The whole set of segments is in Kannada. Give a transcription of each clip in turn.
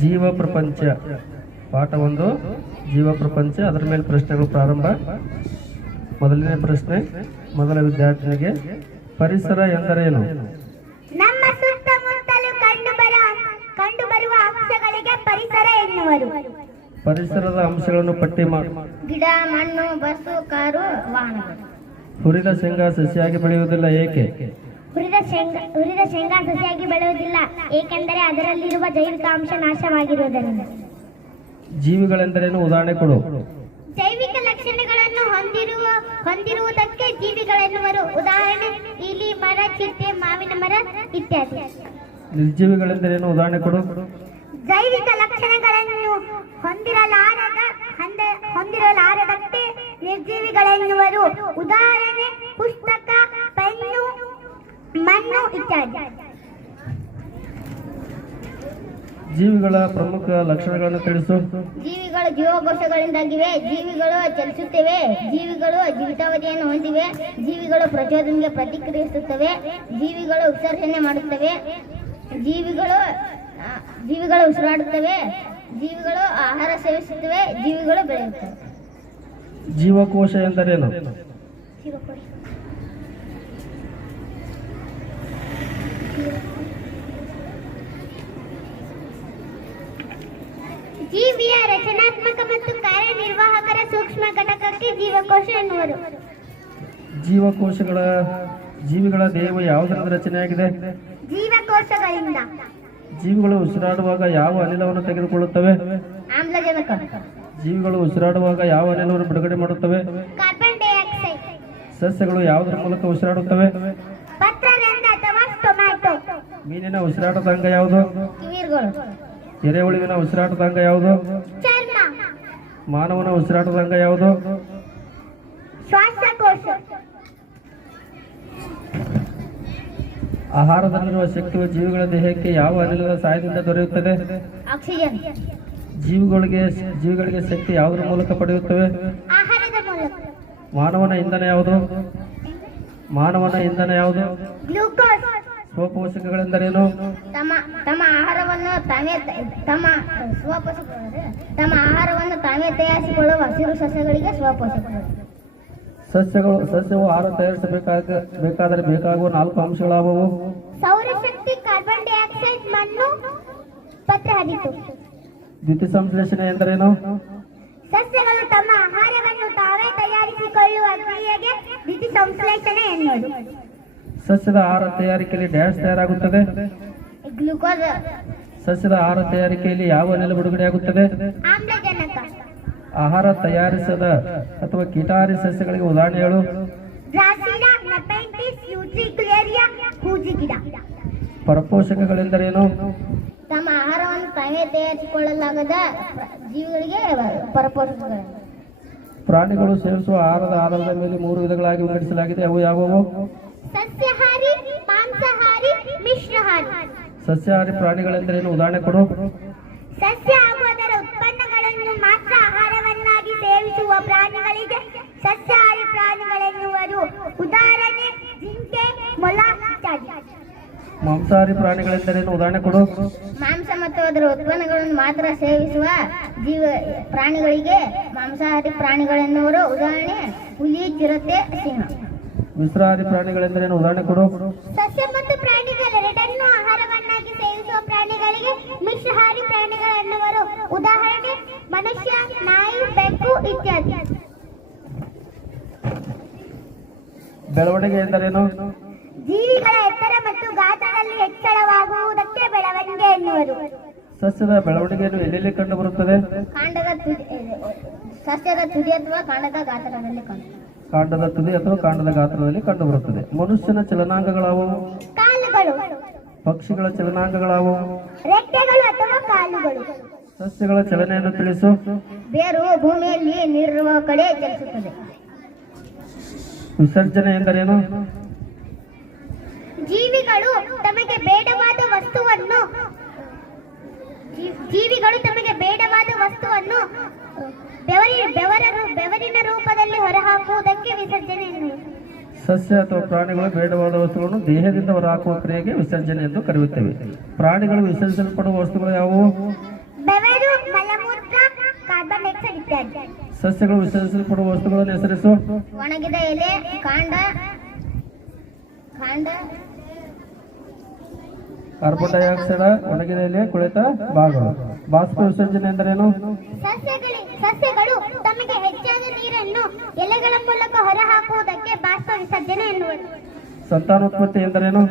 ಜೀವ ಪ್ರಪಂಚ ಪಾಠ 1 ಜೀವ ಪ್ರಪಂಚ. ಅದರ ಮೇಲೆ ಪ್ರಶ್ನೆಗಳು ಪ್ರಾರಂಭ. ಮೊದಲನೇ ಪ್ರಶ್ನೆ ಮೊದಲ ವಿದ್ಯಾರ್ಥಿನಿಗೆ, ಪರಿಸರ ಎಂದರೇನು? ನಮ್ಮ ಸುತ್ತಮುತ್ತಲು ಕಂಡುಬರುವ ಅಂಶಗಳಿಗೆ ಪರಿಸರ ಎನ್ನುವರು. ಪರಿಸರದ ಅಂಶಗಳನ್ನು ಪಟ್ಟಿ ಮಾಡಿ. ಗಿಡ, ಮಣ್ಣು, ಬಸ್ಸು, ಕಾರು, ವಾಹನಗಳು. ಹುರಿದ ಶೇಂಗಾ ಸಸಿಯಾಗಿ ಬೆಳೆಯುವುದಿಲ್ಲ, ಏಕೆ? ಹುರಿದ ಶೇಂಗಾ ಸಸಿಯಾಗಿ ಬೆಳೆಯುವುದಿಲ್ಲ ಏಕೆಂದರೆ ಅದರಲ್ಲಿರುವ ಜೈವಿಕ ಅಂಶ ನಾಶವಾಗಿರುವುದರಿಂದ. ಜೀವಿಗಳೆಂದರೇನು? ಉದಾಹರಣೆ ಕೊಡು. ಜೈವಿಕ ಲಕ್ಷಣಗಳನ್ನು ಹೊಂದಿರುವುದಕ್ಕೆ ಜೀವಿಗಳೆನ್ನುವರು. ಉದಾಹರಣೆ ಇಲಿ, ಮರ, ಚಿಟ್ಟೆ, ಮಾವಿನ ಮರ ಇತ್ಯಾದಿ. ನಿರ್ಜೀವಿಗಳೆಂದರೇನು? ಉದಾಹರಣೆ ಕೊಡು. ಜೈವಿಕ ಲಕ್ಷಣಗಳನ್ನು ಹೊಂದಿರಲಾರದಕ್ಕೆ ನಿರ್ಜೀವಿಗಳೆನ್ನುವರು. ಉದಾಹರಣೆ ಪುಸ್ತಕ, ಪೆನ್ನು, ಮಣ್ಣು ಇತ್ಯಾದಿ. ಜೀವಿಗಳ ಪ್ರಮುಖ ಲಕ್ಷಣಗಳನ್ನು ತಿಳಿಸು. ಜೀವಿಗಳು ಜೀವಕೋಶಗಳಿಂದಾಗಿವೆ. ಜೀವಿಗಳು ಚಲಿಸುತ್ತವೆ. ಜೀವಿಗಳು ಜೀವಿತಾವಧಿಯನ್ನು ಹೊಂದಿವೆ. ಜೀವಿಗಳು ಪ್ರಚೋದನೆಗೆ ಪ್ರತಿಕ್ರಿಯಿಸುತ್ತವೆ. ಜೀವಿಗಳು ವಿಸರ್ಜನೆ ಮಾಡುತ್ತವೆ. ಜೀವಿಗಳು ಉಸಿರಾಡುತ್ತವೆ. ಜೀವಿಗಳು ಆಹಾರ ಸೇವಿಸುತ್ತವೆ. ಜೀವಿಗಳು ಬೆಳೆಯುತ್ತವೆ. ಜೀವಕೋಶ ಎಂದರೇನು? ಜೀವಿಯ ರಚನಾತ್ಮಕ ಮತ್ತು ಕಾರ್ಯನಿರ್ವಾಹಕರ ಸೂಕ್ಷ್ಮ ಘಟಕಕ್ಕೆ ಜೀವಕೋಶ ಎನ್ನುವರು. ಜೀವಿಗಳ ದೇಹವು ಯಾವುದರಿಂದ ರಚನೆಯಾಗಿದೆ? ಜೀವಕೋಶಗಳಿಂದ. ಜೀವಿಗಳು ಉಸಿರಾಡುವಾಗ ಯಾವ ಅನಿಲವನ್ನು ತೆಗೆದುಕೊಳ್ಳುತ್ತವೆ? ಆಮ್ಲಜನಕ. ಜೀವಿಗಳು ಉಸಿರಾಡುವಾಗ ಯಾವ ಅನಿಲವನ್ನು ಬಿಡುಗಡೆ ಮಾಡುತ್ತವೆ? Carbon dioxide. ಸಸ್ಯಗಳು ಯಾವುದರ ಮೂಲಕ ಉಸಿರಾಡುತ್ತವೆ? ಪತ್ರರಂಧ್ರ ಅಥವಾ ಟೊಮ್ಯಾಟೊ. ಮೀನಿನ ಉಸಿರಾಟದ ಅಂಗ ಯಾವುದು? ಕಿವಿರುಗಳು. ಎರೆಹುಳುವಿನ ಉಸಿರಾಟದ ಅಂಗ ಯಾವುದು? ಚರ್ಮ. ಮಾನವನ ಉಸಿರಾಟದ ಅಂಗ ಯಾವುದು? ಶ್ವಾಸಕೋಶ. ಆಹಾರದಲ್ಲಿರುವ ಶಕ್ತಿಯು ಜೀವಿಗಳ ದೇಹಕ್ಕೆ ಯಾವ ಅನಿಲದ ಸಹಾಯದಿಂದ ದೊರೆಯುತ್ತದೆ? ಆಕ್ಸಿಜನ್. ಜೀವಿಗಳಿಗೆ ಶಕ್ತಿ ಯಾವುದರ ಮೂಲಕ ಪಡೆಯುತ್ತವೆ? ಆಹಾರದ ಮೂಲಕ. ಮಾನವನ ಇಂಧನ ಯಾವುದು? ಗ್ಲೂಕೋಸ್. ಸ್ವಪೋಷಕಗಳೆಂದರೇನು? ತಮ್ಮ ಆಹಾರವನ್ನು ತಾವೇ ತಯಾರಿಸಿಕೊಳ್ಳುವ ಹಸಿರು ಸಸ್ಯಗಳಿಗೆ ಸ್ವಪೋಷಕಗಳು. ಸಸ್ಯವು ಆಹಾರ ತಯಾರಿಸಬೇಕಾದರೆ ಬೇಕಾಗುವ 4 ಅಂಶಗಳಾವುವು? ಸೌರಶಕ್ತಿ, ಕಾರ್ಬನ್ ಡೈಆಕ್ಸೈಡ್, ಮಣ್ಣು, ಪತ್ರಹರಿತು. ದ್ಯುತಿ ಸಂಶ್ಲೇಷಣೆ ಎಂದರೇನು? ಸಸ್ಯಗಳು ತಮ್ಮ ಆಹಾರವನ್ನು ತಾವೇ ತಯಾರಿಸಿಕೊಳ್ಳುವ ಕ್ರಿಯೆಗೆ ದ್ಯುತಿ ಸಂಶ್ಲೇಷಣೆ ಎನ್ನುವುದು. ಸಸ್ಯದ ಆಹಾರ ತಯಾರಿಕೆಯಲ್ಲಿ ಡ್ಯಾಶ್ ತಯಾರಾಗುತ್ತದೆ? ಗ್ಲೂಕೋಸ್. ಸಸ್ಯದ ಆಹಾರ ತಯಾರಿಕೆಯಲ್ಲಿ ಯಾವ ಅನಿಲ ಬಿಡುಗಡೆಯಾಗುತ್ತದೆ? ಆಮ್ಲಜನಕ. ಆಹಾರ ತಯಾರಿಸದ ಅಥವಾ ಕೀಟಾಹಾರಿ ಸಸ್ಯಗಳಿಗೆ ಉದಾಹರಣೆ ಹೇಳು. ಡ್ರಾಸಿಡಾ, ನೆಪೆಂಥಿಸ್, ಯೂಟ್ರಿಕ್ಯುಲೇರಿಯಾ, ಹೂಜಿ ಗಿಡ. ಪರಪೋಷಕಗಳೆಂದರೇನು? ತಮ್ಮ ಆಹಾರವನ್ನು ತಾವೇ ತಯಾರಿಸಿಕೊಳ್ಳಲಾಗದ ಜೀವಿಗಳಿಗೆ ಪರಪೋಷಕಗಳು. ಪ್ರಾಣಿಗಳು ಸೇವಿಸುವ ಆಹಾರದ ಆಧಾರದ ಮೇಲೆ 3 ವಿಧಗಳಾಗಿ ವಿಂಗಡಿಸಲಾಗಿದೆ. ಅವು ಯಾವುವು? ಸಸ್ಯಾಹಾರಿ, ಮಾಂಸಾಹಾರಿ, ಮಿಶ್ರಹಾರಿ. ಸಸ್ಯಾಹಾರಿ ಪ್ರಾಣಿಗಳೆಂದರೇನು? ಉದಾಹರಣೆ ಕೊಡು. ಸಸ್ಯ ಹಾಗೂ ಅದರ ಉತ್ಪನ್ನಗಳನ್ನು ಮಾತ್ರ ಆಹಾರವನ್ನಾಗಿ ಸೇವಿಸುವ ಪ್ರಾಣಿಗಳಿಗೆ ಸಸ್ಯಾಹಾರಿ ಪ್ರಾಣಿಗಳೆನ್ನುವರು. ಉದಾಹರಣೆ ಜಿಂಕೆ, ಮೊಲ ಇತ್ಯಾದಿ. ಮಾಂಸಾಹಾರಿ ಪ್ರಾಣಿಗಳೆಂದರೇನು? ಉದಾಹರಣೆ ಕೊಡು. ಮಾಂಸ ಮತ್ತು ಅದರ ಉತ್ಪನ್ನಗಳನ್ನು ಮಾತ್ರ ಸೇವಿಸುವ ಪ್ರಾಣಿಗಳಿಗೆ ಮಾಂಸಾಹಾರಿ ಪ್ರಾಣಿಗಳೆನ್ನುವರು. ಉದಾಹರಣೆ ಹುಲಿ, ಚಿರತೆ, ಸಿಂಹ. ಮಿಶ್ರಾಹಾರಿ ಪ್ರಾಣಿಗಳೆಂದರೇನು? ಉದಾಹರಣೆ ಕೊಡು. ಸಸ್ಯ ಮತ್ತು ಪ್ರಾಣಿಗಳೆರಡನ್ನೂ ಆಹಾರವನ್ನಾಗಿ ಸೇವಿಸುವ ಪ್ರಾಣಿಗಳಿಗೆ ಮಿಶ್ರಹಾರಿ ಪ್ರಾಣಿಗಳೆನ್ನುವರು. ಉದಾಹರಣೆ ಮನುಷ್ಯ, ನಾಯಿ, ಬೆಕ್ಕು ಇತ್ಯಾದಿ. ಬೆಳವಣಿಗೆ ಎಂದರೇನು? ಜೀವಿಗಳ ಎತ್ತರ ಮತ್ತು ಗಾತ್ರದಲ್ಲಿ ಹೆಚ್ಚಳವಾಗುವುದಕ್ಕೆ ಬೆಳವಣಿಗೆ ಎನ್ನುವರು. ಸಸ್ಯದ ಬೆಳವಣಿಗೆಯನ್ನು ಎಲ್ಲೆಲ್ಲಿ ಕಂಡು ಬರುತ್ತದೆ? ಸಸ್ಯದ ತುದಿ ಅಥವಾ ಕಾಂಡದ ಗಾತ್ರದಲ್ಲಿ ಕಾಂಡದ ತುದಿ ಅಥವಾ ಕಾಂಡದ ಗಾತ್ರದಲ್ಲಿ ಕಂಡುಬರುತ್ತದೆ. ಮನುಷ್ಯನ ಚಲನಾಂಗಗಳಾವುವು? ಕಾಲುಗಳು. ಪಕ್ಷಿಗಳ ಚಲನಾಂಗಗಳಾವುವು? ರೆಕ್ಕೆಗಳು ಅಥವಾ ಕಾಲುಗಳು. ಸಸ್ಯಗಳ ಚಲನೆಯನ್ನು ತಿಳಿಸು. ಬೇರು ಭೂಮಿಯಲ್ಲಿ ನೀರಿರುವ ಕಡೆ ಚಲಿಸುತ್ತದೆ. ವಿಸರ್ಜನೆ ಎಂದರೇನು? ಜೀವಿಗಳು ತಮಗೆ ಬೇಡವಾದ ವಸ್ತುವನ್ನು ಬೆವರಿನ ರೂಪದಲ್ಲಿ ಹೊರಹಾಕುವುದಕ್ಕೆ ವಿಸರ್ಜನೆ ಎನ್ನುವುದು. ಸಸ್ಯ ಅಥವಾ ಪ್ರಾಣಿಗಳು ಬೇಡವಾದ ವಸ್ತುಗಳನ್ನು ದೇಹದಿಂದ ಹೊರಹಾಕುವ ಕ್ರಿಯೆಗೆ ವಿಸರ್ಜನೆ ಎಂದು ಕರೆಯುತ್ತೇವೆ. ಪ್ರಾಣಿಗಳು ವಿಸರ್ಜಿಸಲ್ಪಡುವ ವಸ್ತುಗಳು ಯಾವುವು? ಬೆವರು ಮಲಮೂತ್ರ ಕಾರ್ಬನ್ ಡೈಆಕ್ಸೈಡ್ ಇತ್ಯಾದಿ. ಸಸ್ಯಗಳು ವಿಸರ್ಜಿಸಲ್ಪಡುವ ವಸ್ತುಗಳನ್ನು ಹೆಸರಿಸು. ಒಣಗಿದ ಎಲೆ, ಕಾಂಡ, ಕಾರ್ಬನ್ ಡೈಆಕ್ಸೈಡ್, ಒಣಗಿದ ಎಲೆ, ಕೊಳೆತ ಭಾಗಗಳು. ಬಾಷ್ಪ ವಿಸರ್ಜನೆ ಎಂದರೇನು? ಸಸ್ಯಗಳು ತಮಗೆ ಹೆಚ್ಚಾದ ನೀರನ್ನು ಎಲೆಗಳ ಮೂಲಕ ಹೊರಹಾಕುವುದಕ್ಕೆ ಬಾಷ್ಪ ವಿಸರ್ಜನೆ ಎನ್ನುವರು. ಸಂತಾನೋತ್ಪತ್ತಿ ಎಂದರೇನು?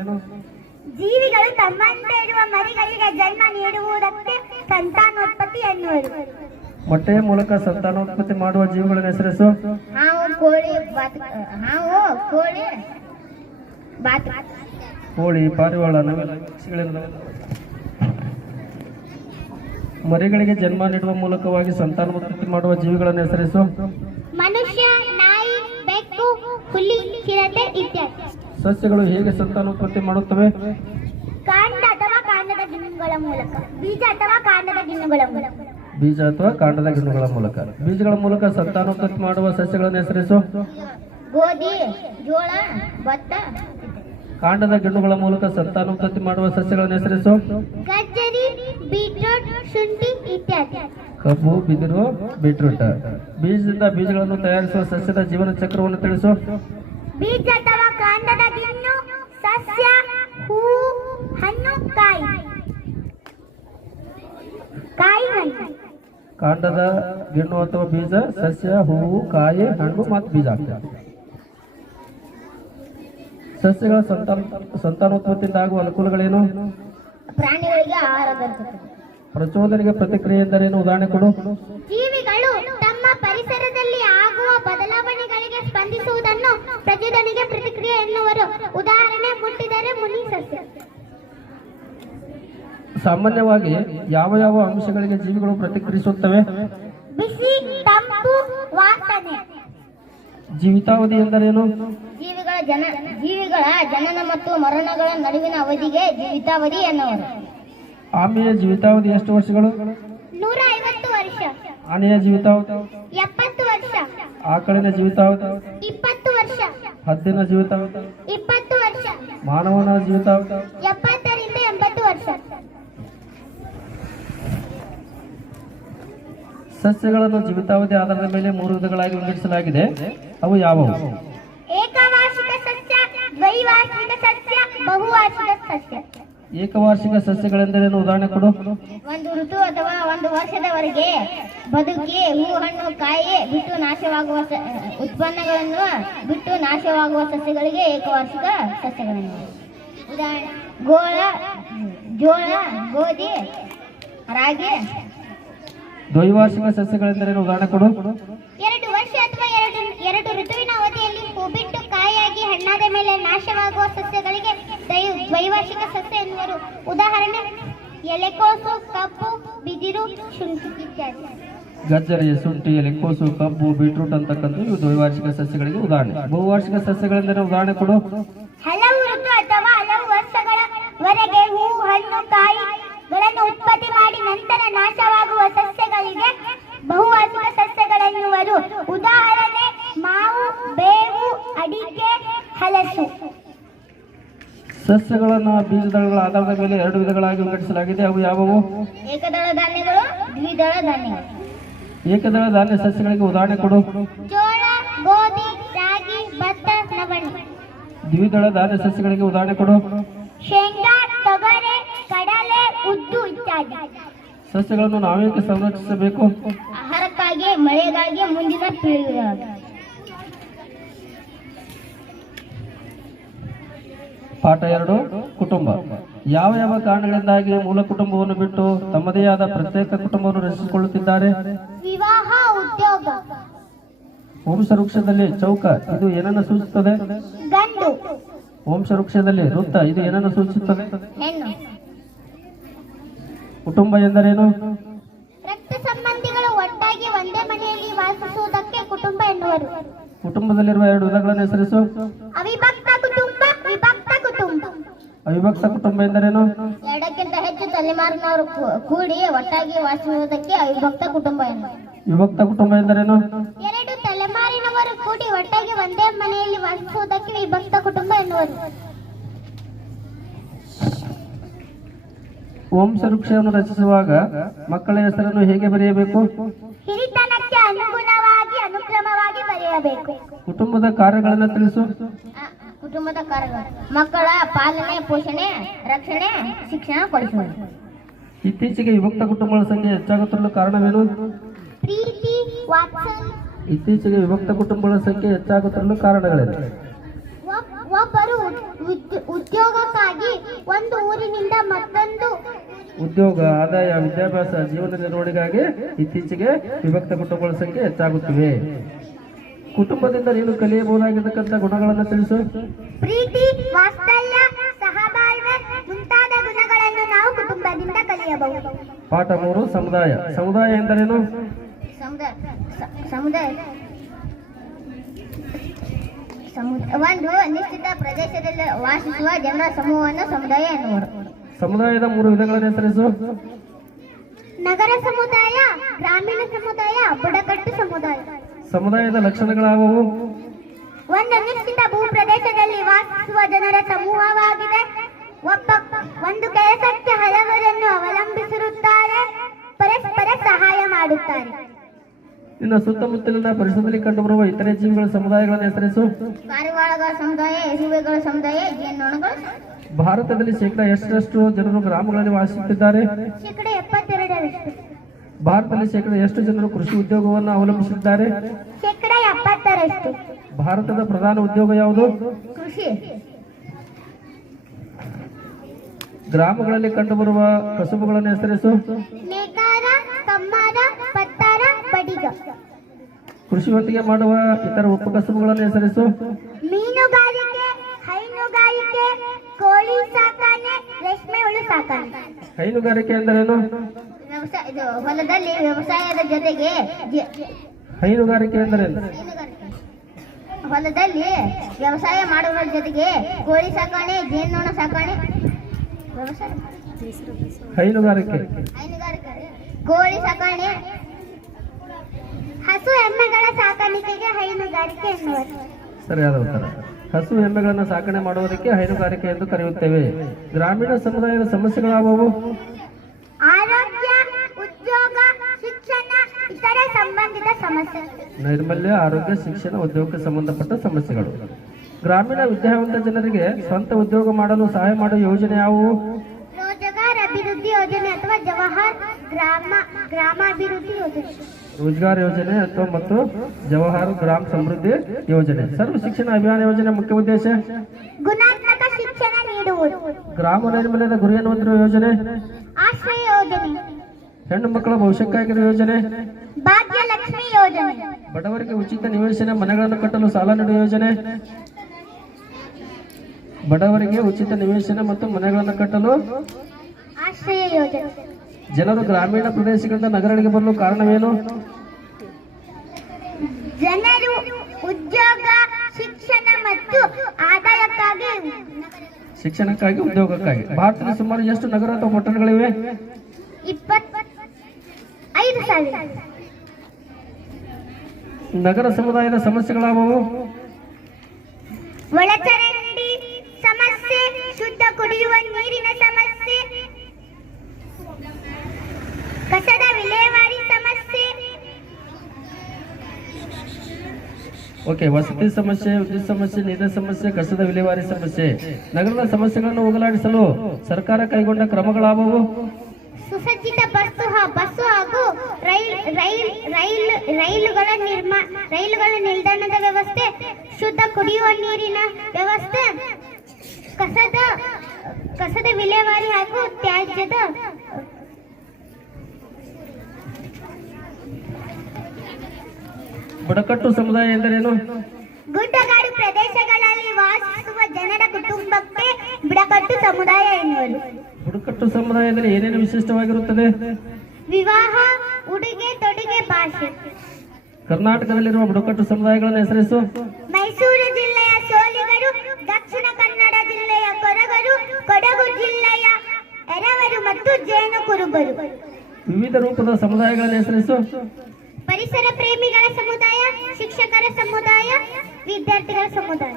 ಜೀವಿಗಳು ತಮ್ಮಂತೆ ಇರುವ ಮರಿಗಳಿಗೆ ಜನ್ಮ ನೀಡುವುದಕ್ಕೆ ಸಂತಾನೋತ್ಪತ್ತಿ ಎನ್ನುವರು. ಮೊಟ್ಟೆಯ ಮೂಲಕ ಸಂತಾನೋತ್ಪತ್ತಿ ಮಾಡುವ ಜೀವಿಗಳನ್ನು ಹೆಸರಿಸು. ಹಾವು, ಕೋಳಿ, ಬಾತು. ಕೋಳಿ, ಪಾರಿವಾಳ, ನವಿಲು, ಪಕ್ಷಿಗಳಿಂದ ಮರಿಗಳಿಗೆ ಜನ್ಮ ನೀಡುವ ಮೂಲಕವಾಗಿ ಸಂತಾನೋತ್ಪತ್ತಿ ಮಾಡುವ ಜೀವಿಗಳನ್ನು ಹೆಸರಿಸು. ಮನುಷ್ಯ, ನಾಯಿ, ಬೆಕ್ಕು, ಹುಲಿ, ಚಿರತೆ ಇತ್ಯಾದಿ. ಸಸ್ಯಗಳು ಹೇಗೆ ಸಂತಾನೋತ್ಪತ್ತಿ ಮಾಡುತ್ತವೆ? ಕಾಂಡ ಅಥವಾ ಕಾಂಡದ ಗಿಣ್ಣುಗಳ ಮೂಲಕ, ಬೀಜ ಅಥವಾ ಕಾಂಡದ ಗಿಣ್ಣುಗಳ ಮೂಲಕ. ಬೀಜ ಅಥವಾ ಕಾಂಡದ ಗಿಣ್ಣುಗಳ ಮೂಲಕ. ಬೀಜಗಳ ಮೂಲಕ ಸಂತಾನೋತ್ಪತ್ತಿ ಮಾಡುವ ಸಸ್ಯಗಳನ್ನು ಹೆಸರಿಸು. ಗೋಧಿ, ಜೋಳ, ಭತ್ತ. ಕಾಂಡದ ಗಿಣ್ಣುಗಳ ಮೂಲಕ ಸಂತಾನೋತ್ಪತ್ತಿ ಮಾಡುವ ಸಸ್ಯಗಳನ್ನು ಹೆಸರಿಸು. ಗಜ್ಜರಿ, ಬೀಟ್ರೂಟ್, ಶುಂಠಿ ಇತ್ಯಾದಿ. ಕಬ್ಬು, ಬಿದಿರು, ಬೀಟ್ರೂಟ್. ಬೀಜದಿಂದ ಬೀಜಗಳನ್ನು ತಯಾರಿಸುವ ಸಸ್ಯದ ಜೀವನ ಚಕ್ರವನ್ನು ತಿಳಿಸು. ಬೀಜ ಅಥವಾ ಕಾಂಡದ ಗಿಣ್ಣು, ಸಸ್ಯ, ಹೂವು, ಹಣ್ಣು, ಕಾಯಿ. ಹಣ್ಣು. ಕಾಂಡದ ಗಿಣ್ಣು ಅಥವಾ ಬೀಜ, ಸಸ್ಯ, ಹೂವು, ಕಾಯಿ, ಹಣ್ಣು ಮತ್ತು ಬೀಜ ಆಗ್ತದೆ. ಸಸ್ಯಗಳ ಸಂತಾನೋತ್ಪತ್ತಿಯಿಂದ ಆಗುವ ಅನುಕೂಲಗಳೇನು? ಪ್ರಾಣಿಗಳಿಗೆ ಆಹಾರ ದೊರಕುತ್ತದೆ. ಪ್ರಚೋದನೆಗೆ ಪ್ರತಿಕ್ರಿಯೆ ಎಂದರೇನು? ಉದಾಹರಣೆ ಕೊಡು. ಜೀವಿಗಳು ತಮ್ಮ ಪರಿಸರದಲ್ಲಿ ಆಗುವ ಬದಲಾವಣೆಗಳಿಗೆ ಸ್ಪಂದಿಸುವುದನ್ನು ಪ್ರಚೋದನೆಗೆ ಪ್ರತಿಕ್ರಿಯೆ ಎನ್ನುವರು. ಉದಾಹರಣೆ, ಮುಟ್ಟಿದರೆ ಮುನಿ ಸಸ್ಯ. ಸಾಮಾನ್ಯವಾಗಿ ಯಾವ ಯಾವ ಅಂಶಗಳಿಗೆ ಜೀವಿಗಳು ಪ್ರತಿಕ್ರಿಯಿಸುತ್ತವೆ? ಬಿಸಿ, ತಂಪು, ವಾಸನೆ. ಜೀವಿತಾವಧಿ ಎಂದರೇನು? ಜೀವಿಗಳ ಜನನ ಮತ್ತು ಮರಣಗಳ ನಡುವಿನ ಅವಧಿಗೆ ಜೀವಿತಾವಧಿ ಎನ್ನುವರು. ಆಮೆಯ ಜೀವಿತಾವಧಿ ಎಷ್ಟು ವರ್ಷಗಳು? 150 ವರ್ಷ. ಆನೆಯ ಜೀವಿತಾವಧಿ 70 ವರ್ಷ. ಆಕಳಿನ ಜೀವಿತಾವಧಿ 20 ವರ್ಷ. ಹದ್ದಿನ ಜೀವಿತಾವಧಿ 20 ವರ್ಷ. ಮಾನವನ ಜೀವಿತಾವಧಿ 70 ರಿಂದ 80 ವರ್ಷ. ಸಸ್ಯಗಳನ್ನು ಜೀವಿತಾವಧಿ ಆಧಾರದ ಮೇಲೆ 3 ವಿಧಗಳಾಗಿ ವಿಂಗಡಿಸಲಾಗಿದೆ. ಅವು ಯಾವುವು? ಏಕವಾರ್ಷಿಕ ಸಸ್ಯ, ದ್ವೈವಾರ್ಷಿಕ ಸಸ್ಯ, ಬಹುವಾರ್ಷಿಕ ಸಸ್ಯ. ಏಕವಾರ್ಷಿಕ ಸಸ್ಯಗಳೆಂದರೇನು? ಉದಾಹರಣೆ ಕೊಡು. ಒಂದು ಋತು ಅಥವಾ ಒಂದು ವರ್ಷದವರೆಗೆ ಬದುಕಿ ಹೂ, ಹಣ್ಣು, ಕಾಯಿ ಬಿಟ್ಟು ನಾಶವಾಗುವ ಉತ್ಪನ್ನಗಳನ್ನು ಬಿಟ್ಟು ನಾಶವಾಗುವ ಸಸ್ಯಗಳಿಗೆ ಏಕವಾರ್ಷಿಕ ಸಸ್ಯಗಳನ್ನು. ಉದಾಹರಣೆ, ಜೋಳ, ಗೋಧಿ, ರಾಗಿ. ದ್ವೈವಾರ್ಷಿಕ ಸಸ್ಯಗಳೆಂದರೇನು? ಉದಾಹರಣೆ ಕೊಡು. 2 ವರ್ಷ ಅಥವಾ ಎರಡು ಋತುವಿನ ಅವಧಿಯಲ್ಲಿ ಹೂ ಬಿಟ್ಟು ಕಾಯಿಯಾಗಿ ಹಣ್ಣಾದ ಮೇಲೆ ನಾಶವಾಗುವ ಸಸ್ಯಗಳಿಗೆ ದ್ವೈವಾರ್ಷಿಕ ಸಸ್ಯ ಎನ್ನುವರು. ಉದಾಹರಣೆ, ಎಲೆಕೋಸು, ಕಬ್ಬು, ಬಿದಿರು, ಶುಂಠಿ ಇತ್ಯಾದಿ. ಗಜ್ಜರಿ, ಶುಂಠಿ, ಎಲೆಕೋಸು, ಕಬ್ಬು, ಬೀಟ್ರೂಟ್ ಅಂತಕ್ಕಂಥ ಇವು ದ್ವೈವಾರ್ಷಿಕ ಸಸ್ಯಗಳಿಗೆ ಉದಾಹರಣೆ. ಬಹುವಾರ್ಷಿಕ ಸಸ್ಯಗಳೆಂದರೆ ಉದಾಹರಣೆ ಕೊಡು. ಹಲವು ಋತು ಅಥವಾ ಹಲವು ವರ್ಷಗಳವರೆಗೆ ಹೂ, ಹಣ್ಣು, ಕಾಯಿಗಳನ್ನು ಉತ್ಪತ್ತಿ ಮಾಡಿ ನಂತರ ನಾಶವಾಗುವ ಸಸ್ಯಗಳಿಗೆ ಬಹುವಾರ್ಷಿಕ ಸಸ್ಯಗಳೆನ್ನುವರು. ಉದಾಹರಣೆ, ಮಾವು, ಬೇವು, ಅಡಿಕೆ, ಹಲಸು. ಸಸ್ಯಗಳನ್ನು ಬೀಜದಳಗಳ ಆಧಾರದ ಮೇಲೆ 2 ವಿಧಗಳಾಗಿ ವಿಂಗಡಿಸಲಾಗಿದೆ. ಅವು ಯಾವುವು? ಏಕದಳ ಧಾನ್ಯಗಳು, ದ್ವಿದಳ ಧಾನ್ಯಗಳು. ಏಕದಳ ಧಾನ್ಯ ಸಸ್ಯಗಳಿಗೆ ಉದಾಹರಣೆ ಕೊಡು. ಜೋಳ, ಗೋಧಿ, ರಾಗಿ, ಭತ್ತ, ನವಣೆ. ದ್ವಿದಳ ಧಾನ್ಯ ಸಸ್ಯಗಳಿಗೆ ಉದಾಹರಣೆ ಕೊಡು. ಶೇಂಗಾ, ತೊಗರೆ, ಕಡಲೆ, ಉದ್ದು ಇತ್ಯಾದಿ. ಸಸ್ಯಗಳನ್ನು ನಾವೇಕೆ ಸಂರಕ್ಷಿಸಬೇಕು? ಆಹಾರಕ್ಕಾಗಿ, ಮಳೆಗಾಗಿ, ಮುಂದಿನ ಪೀಳಿಗೆಗಾಗಿ. ಪಾಠ 2, ಕುಟುಂಬ. ಯಾವ ಯಾವ ಕಾರಣಗಳಿಂದಾಗಿ ಮೂಲ ಕುಟುಂಬವನ್ನು ಬಿಟ್ಟು ತಮ್ಮದೇ ಆದ ಪ್ರತ್ಯೇಕ ಕುಟುಂಬವನ್ನು ರಚಿಸಿಕೊಳ್ಳುತ್ತಿದ್ದಾರೆ? ವಿವಾಹ, ಉದ್ಯೋಗ. ವಂಶವೃಕ್ಷದಲ್ಲಿ ಚೌಕ ಇದು ಏನನ್ನು ಸೂಚಿಸುತ್ತದೆ? ಗಂಡು. ವಂಶವೃಕ್ಷದಲ್ಲಿ ವೃತ್ತ ಇದು ಏನನ್ನು ಸೂಚಿಸುತ್ತದೆ? ಹೆಣ್ಣು. ಕುಟುಂಬ ಎಂದರೇನು? ರಕ್ತ ಸಂಬಂಧಿಗಳು ಒಟ್ಟಾಗಿ ಒಂದೇ ಮನೆಯಲ್ಲಿ ವಾಸಿಸುವುದಕ್ಕೆ ಕುಟುಂಬ ಎನ್ನುವರು. ಕುಟುಂಬದಲ್ಲಿರುವ 2 ವಿಧಗಳನ್ನು ಹೆಸರಿಸು. ಅವಿಭಕ್ತ ಕುಟುಂಬ, ವಿಭಕ್ತ ಕುಟುಂಬ. ಅವಿಭಕ್ತ ಕುಟುಂಬ ಎಂದರೇನು? 2ಕ್ಕಿಂತ ಹೆಚ್ಚು ತಲೆಮಾರಿನವರು ಕೂಡಿ ಒಟ್ಟಾಗಿ ವಾಸಿಸುವುದಕ್ಕೆ ಅವಿಭಕ್ತ ಕುಟುಂಬ ಎನ್ನುವರು. ವಿಭಕ್ತ ಕುಟುಂಬ ಎಂದರೇನು? 2 ತಲೆಮಾರಿನವರು ಕೂಡಿ ಒಟ್ಟಾಗಿ ಒಂದೇ ಮನೆಯಲ್ಲಿ ವಾಸಿಸುವುದಕ್ಕೆ ವಿಭಕ್ತ ಕುಟುಂಬ ಎನ್ನುವರು. ವಂಶವೃಕ್ಷವನ್ನು ರಚಿಸುವಾಗ ಮಕ್ಕಳ ಹೆಸರನ್ನು ಹೇಗೆ ಬರೆಯಬೇಕು? ಹಿರಿತನಕ್ಕೆ ಅನುಗುಣವಾಗಿ ಅನುಕ್ರಮವಾಗಿ ಬರೆಯಬೇಕು. ಕುಟುಂಬದ ಕಾರ್ಯಗಳನ್ನು ತಿಳಿಸು. ಕುಟುಂಬದ ಕಾರ್ಯಗಳು ಮಕ್ಕಳ ಪಾಲನೆ, ಪೋಷಣೆ, ರಕ್ಷಣೆ, ಶಿಕ್ಷಣ ಕೊಡಿಸುವುದು. ಇತ್ತೀಚೆಗೆ ವಿಭಕ್ತ ಕುಟುಂಬಗಳ ಸಂಖ್ಯೆ ಹೆಚ್ಚಾಗುತ್ತಿರಲು ಕಾರಣವೇನು? ಪ್ರೀತಿ, ವಾತ್ಸಲ್ಯ. ಇತ್ತೀಚೆಗೆ ವಿಭಕ್ತ ಕುಟುಂಬಗಳ ಸಂಖ್ಯೆ ಹೆಚ್ಚಾಗುತ್ತಿರಲು ಕಾರಣಗಳೇನು? ಒಬ್ಬರು ಉದ್ಯೋಗಕ್ಕಾಗಿ ಒಂದು ಊರಿನಿಂದ ಮತ್ತೊಂದು ಉದ್ಯೋಗ, ಆದಾಯ, ವಿದ್ಯಾಭ್ಯಾಸ, ಜೀವನ ನಿರ್ವಹಣೆಗಾಗಿ ಇತ್ತೀಚೆಗೆ ವಿಭಕ್ತ ಕುಟುಂಬಗಳ ಸಂಖ್ಯೆ ಹೆಚ್ಚಾಗುತ್ತಿವೆ. ಕುಟುಂಬದಿಂದ ನೀನು ಕಲಿಯಬಹುದಾಗಿರ್ತಕ್ಕಂಥ ಗುಣಗಳನ್ನು ತಿಳಿಸು. ಪ್ರೀತಿ, ವಾತ್ಸಲ್ಯ, ಸಹಬಾಳ್ವೆ ಮುಂತಾದ ಗುಣಗಳನ್ನು ನಾವು ಕುಟುಂಬದಿಂದ ಕಲಿಯಬಹುದು. ಪಾಠ 3 ಸಮುದಾಯ. ಸಮುದಾಯ ಎಂದರೇನು? ಸಮುದಾಯ ಒಂದು ನಿಶ್ಚಿತ ಪ್ರದೇಶದಲ್ಲಿ ವಾಸಿಸುವ ಜನರ ಸಮೂಹವನ್ನು ಸಮುದಾಯ ಎನ್ನುವರು. ಸಮುದಾಯದ 3 ವಿಧಗಳನ್ನು ಹೆಸರಿಸು. ನಗರ ಸಮುದಾಯ, ಗ್ರಾಮೀಣ ಸಮುದಾಯ, ಬುಡಕಟ್ಟು ಸಮುದಾಯ. ಸಮುದಾಯದ ಲಕ್ಷಣಗಳಾವುವು? ಒಂದು ನಿಶ್ಚಿತ ಭೂಪ್ರದೇಶದಲ್ಲಿ ವಾಸಿಸುವ ಜನರ ಸಮೂಹವಾಗಿದೆ. ಒಂದು ಕೆಲಸಕ್ಕೆ ಹಲವರನ್ನು ಅವಲಂಬಿಸಿರುತ್ತಾರೆ, ಪರಸ್ಪರ ಸಹಾಯ ಮಾಡುತ್ತಾರೆ. ನಿನ್ನ ಸುತ್ತಮುತ್ತಲಿನ ಪರಿಸರದಲ್ಲಿ ಕಂಡುಬರುವ ಇತರೆ ಜೀವಿಗಳ ಸಮುದಾಯಗಳನ್ನು ಹೆಸರಿಸು. ಪಾರಿವಾಳಗಳ ಸಮುದಾಯ, ಇರುವೆಗಳ ಸಮುದಾಯ, ಜೇನುನೊಣಗಳ. ಭಾರತದಲ್ಲಿ ಶೇಕಡಾ ಎಷ್ಟರಷ್ಟು ಜನರು ಗ್ರಾಮಗಳಲ್ಲಿ ವಾಸಿಸುತ್ತಿದ್ದಾರೆ? ಶೇಕಡಾ 72%. ಭಾರತದಲ್ಲಿ ಶೇಕಡಾ ಎಷ್ಟು ಜನರು ಕೃಷಿ ಉದ್ಯೋಗವನ್ನು ಅವಲಂಬಿಸಿದ್ದಾರೆ? ಶೇಕಡಾ 70%. ಭಾರತದ ಪ್ರಧಾನ ಉದ್ಯೋಗ ಯಾವುದು? ಕೃಷಿ. ಗ್ರಾಮಗಳಲ್ಲಿ ಕಂಡುಬರುವ ಕಸುಬುಗಳನ್ನು ಹೆಸರಿಸು. ನೇಕಾರ, ಕಮ್ಮಾರ, ಪತ್ತಾರ, ಬಡಿಗ. ಕೃಷಿ ಹೊತ್ತಿಗೆ ಮಾಡುವ ಇತರ ಉಪಕಸುಬುಗಳನ್ನು ಹೆಸರಿಸು. ಮೀನುಗಾರಿಕೆ, ಹೈನುಗಾರಿಕೆ, ಕೋಳಿ ಸಾಕಣೆ, ರೇಷ್ಮೆ ಹುಳು ಸಾಕಣೆ. ಹೈನುಗಾರಿಕೆ ಎಂದರೇನು? ಹೊಲದಲ್ಲಿ ವ್ಯವಸಾಯದ ಜೊತೆಗೆ ಹೈನುಗಾರಿಕೆ ಎಂದರೇನು? ಹೊಲದಲ್ಲಿ ವ್ಯವಸಾಯ ಮಾಡುವುದರ ಜೊತೆಗೆ ಕೋಳಿ ಸಾಕಣೆ, ಜೇನುನೊಣ ಸಾಕಣೆ, ವ್ಯವಸಾಯ. ಹೈನುಗಾರಿಕೆ, ಕೋಳಿ ಸಾಕಣೆ, ಹಸು ಎಮ್ಮೆಗಳ ಸಾಕಾಣಿಕೆಗೆ ಹೈನುಗಾರಿಕೆ ಎನ್ನುವರು. ಸರಿಯಾದ ಉತ್ತರ. ಹಸು ಎಮ್ಮೆಗಳನ್ನು ಸಾಕಣೆ ಮಾಡುವುದಕ್ಕೆ ಹೈನುಗಾರಿಕೆ ಎಂದು ಕರೆಯುತ್ತೇವೆ. ಗ್ರಾಮೀಣ ಸಮುದಾಯದ ಸಮಸ್ಯೆಗಳಾವುವು? ಆರೋಗ್ಯ, ಉದ್ಯೋಗ, ಶಿಕ್ಷಣ, ಇತರ ಸಂಬಂಧಿತ ಸಮಸ್ಯೆ. ನೈರ್ಮಲ್ಯ, ಆರೋಗ್ಯ, ಶಿಕ್ಷಣ, ಉದ್ಯೋಗಕ್ಕೆ ಸಂಬಂಧಪಟ್ಟ ಸಮಸ್ಯೆಗಳು. ಗ್ರಾಮೀಣ ವಿದ್ಯಾವಂತ ಜನರಿಗೆ ಸ್ವಂತ ಉದ್ಯೋಗ ಮಾಡಲು ಸಹಾಯ ಮಾಡುವ ಯೋಜನೆ ಯಾವುವು? ರೋಜಗಾರ್ ಅಭಿವೃದ್ಧಿ ಯೋಜನೆ ಅಥವಾ ಜವಾಹರ್ ಗ್ರಾಮಾಭಿವೃದ್ಧಿ ಯೋಜನೆ. ರೋಜ್ಗಾರ್ ಯೋಜನೆ ಅಥವಾ ಮತ್ತು ಜವಾಹರ್ ಗ್ರಾಮ ಸಮೃದ್ಧಿ ಯೋಜನೆ. ಸರ್ವ ಶಿಕ್ಷಣ ಅಭಿಯಾನ ಯೋಜನೆ ಮುಖ್ಯ ಉದ್ದೇಶ ಗುಣಾತ್ಮಕ ಶಿಕ್ಷಣ ನೀಡುವುದು. ಗ್ರಾಮ ನೈರ್ಮಲ್ಯದ ಗುರಿಯನ್ನು ಹೊಂದಿರುವ ಯೋಜನೆ ಆಶ್ರಯ ಯೋಜನೆ. ಹೆಣ್ಣು ಮಕ್ಕಳ ಭವಿಷ್ಯಕ್ಕಾಗಿರುವ ಯೋಜನೆ ಭಾಗ್ಯಲಕ್ಷ್ಮಿ ಯೋಜನೆ. ಬಡವರಿಗೆ ಉಚಿತ ನಿವೇಶನ ಮನೆಗಳನ್ನು ಕಟ್ಟಲು ಸಾಲ ನೀಡುವ ಯೋಜನೆ. ಬಡವರಿಗೆ ಉಚಿತ ನಿವೇಶನ ಮತ್ತು ಮನೆಗಳನ್ನು ಕಟ್ಟಲು ಆಶ್ರಯ ಯೋಜನೆ. ಜನರು ಗ್ರಾಮೀಣ ಪ್ರದೇಶಗಳಿಂದ ನಗರಗಳಿಗೆ ಬರಲು ಕಾರಣವೇನು? ಜನರು ಉದ್ಯೋಗ, ಶಿಕ್ಷಣ ಮತ್ತು ಆದಾಯಕ್ಕಾಗಿ. ಶಿಕ್ಷಣಕ್ಕಾಗಿ, ಉದ್ಯೋಗಕ್ಕಾಗಿ. ಭಾರತದಲ್ಲಿ ಸುಮಾರು ಎಷ್ಟು ನಗರ ಅಥವಾ ಪಟ್ಟಣಗಳಿವೆ? 25,000. ನಗರ ಸಮುದಾಯದ ಸಮಸ್ಯೆಗಳಾವುವು? ಒಳಚರಂಡಿ ಸಮಸ್ಯೆ, ಶುದ್ಧ ಕುಡಿಯುವ ನೀರಿನ ಸಮಸ್ಯೆ, ಕಸದ ವಿಲೇವಾರಿ ಸಮಸ್ಯೆ. ಓಕೆ. ವಸತಿ ಸಮಸ್ಯೆ, ವಿದ್ಯುತ್ ಸಮಸ್ಯೆ, ನೀರಿನ ಸಮಸ್ಯೆ, ಕಸದ ವಿಲೇವಾರಿ ಸಮಸ್ಯೆ. ನಗರದ ಸಮಸ್ಯೆಗಳನ್ನು ಹೋಗಲಾಡಿಸಲು ಸರ್ಕಾರ ಕೈಗೊಂಡ ಕ್ರಮಗಳಾವುವು? ಸುಸಜ್ಜಿತ ಬಸ್ಸು ಹಾಗೂ ರೈಲುಗಳ ನಿಲ್ದಾಣದ ವ್ಯವಸ್ಥೆ, ಶುದ್ಧ ಕುಡಿಯುವ ನೀರಿನ ವ್ಯವಸ್ಥೆ, ಕಸದ ವಿಲೇವಾರಿ ಹಾಗೂ ತ್ಯಾಜ್ಯದ. ಬುಡಕಟ್ಟು ಸಮುದಾಯ ಎಂದರೇನು? ಗುಡ್ಡಗಾಡು ಪ್ರದೇಶಗಳಲ್ಲಿ ವಾಸಿಸುವ ಜನರ ಕುಟುಂಬಕ್ಕೆ ಬುಡಕಟ್ಟು ಸಮುದಾಯ ಎನ್ನುವರು. ಬುಡಕಟ್ಟು ಸಮುದಾಯದಲ್ಲಿ ಏನೇನು ವಿಶಿಷ್ಟವಾಗಿರುತ್ತದೆ? ವಿವಾಹ, ಉಡುಗೆ ತೊಡುಗೆ, ಭಾಷೆ. ಕರ್ನಾಟಕದಲ್ಲಿರುವ ಬುಡಕಟ್ಟು ಸಮುದಾಯಗಳನ್ನು ಹೆಸರಿಸು. ಮೈಸೂರು ಜಿಲ್ಲೆಯ ಸೋಲಿಗರು, ದಕ್ಷಿಣ ಕನ್ನಡ ಜಿಲ್ಲೆಯ ಕೊರಗರು, ಕೊಡಗು ಜಿಲ್ಲೆಯ ಎರವರು ಮತ್ತು ಜೇನು ಕುರುಬರು. ವಿವಿಧ ರೂಪದ ಸಮುದಾಯಗಳನ್ನು ಹೆಸರಿಸು. ಪರಿಸರ ಪ್ರೇಮಿಗಳ ಸಮುದಾಯ, ಶಿಕ್ಷಕರ ಸಮುದಾಯ, ವಿದ್ಯಾರ್ಥಿಗಳ ಸಮುದಾಯ.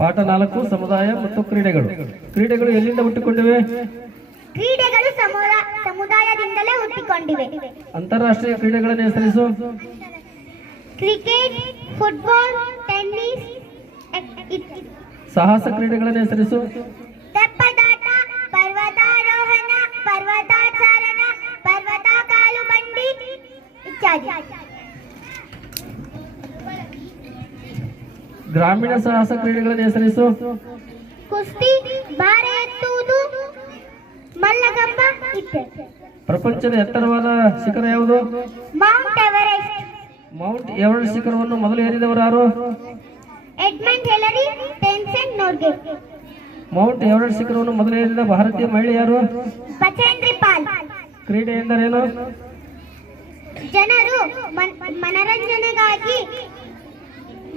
ಪಾಠ 4 ಸಮುದಾಯ ಮತ್ತು ಕ್ರೀಡೆಗಳು. ಕ್ರೀಡೆಗಳು ಎಲ್ಲಿಂದ ಹುಟ್ಟಿಕೊಂಡಿವೆ? ಕ್ರೀಡೆಗಳು ಸಮುದಾಯದಿಂದಲೇ ಹುಟ್ಟಿಕೊಂಡಿವೆ. ಅಂತಾರಾಷ್ಟ್ರೀಯ ಕ್ರೀಡೆಗಳನ್ನು ಹೆಸರಿಸು. Cricket, football, tennis. ಸಾಹಸ ಕ್ರೀಡೆಗಳನ್ನು ಹೆಸರಿಸು. ತೆಪ್ಪದಾಟ, ಪರ್ವತಾರೋಹಣ, ಪರ್ವತಾಚಾರಣ, ಪರ್ವತ ಕಾಲು ಬಂಡಿ ಇತ್ಯಾದಿ. ಗ್ರಾಮೀಣ ಸಾಹಸ ಕ್ರೀಡೆಗಳನ್ನು ಹೆಸರಿಸು. ಕುಸ್ತಿ, ಭಾರ ಎತ್ತುವುದು, ಮಲ್ಲಗಂಬ ಇತ್ಯಾದಿ. ಪ್ರಪಂಚದ ಎತ್ತರವಾದ ಶಿಖರ ಯಾವುದು? Mount Everest. ಮೌಂಟ್ ಎವರೆಸ್ಟ್ ಶಿಖರವನ್ನು ಮೊದಲು ಏರಿದವರು ಯಾರು? Edmund Hillary, Tenzing Norgay. Mount Everest ಶಿಖರವನ್ನು ಮೊದಲು ಏರಿದ ಭಾರತೀಯ ಮಹಿಳೆ ಯಾರು? ಬಚೇಂದ್ರಿ ಪಾಲ್. ಕ್ರೀಡೆ ಎಂದರೇನು? ಜನರು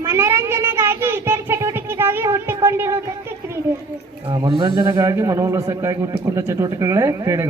ಮನರಂಜನೆಗಾಗಿ ಇತರ ಚಟುವಟಿಕೆಗಾಗಿ ಹುಟ್ಟಿಕೊಂಡಿರುವುದಕ್ಕೆ ಕ್ರೀಡೆ. ಮನೋರಂಜನೆಗಾಗಿ ಮನೋಲ್ಲಾಸಕ್ಕಾಗಿ ಹುಟ್ಟಿಕೊಂಡ ಚಟುವಟಿಕೆಗಳೇ ಕ್ರೀಡೆಗಳು.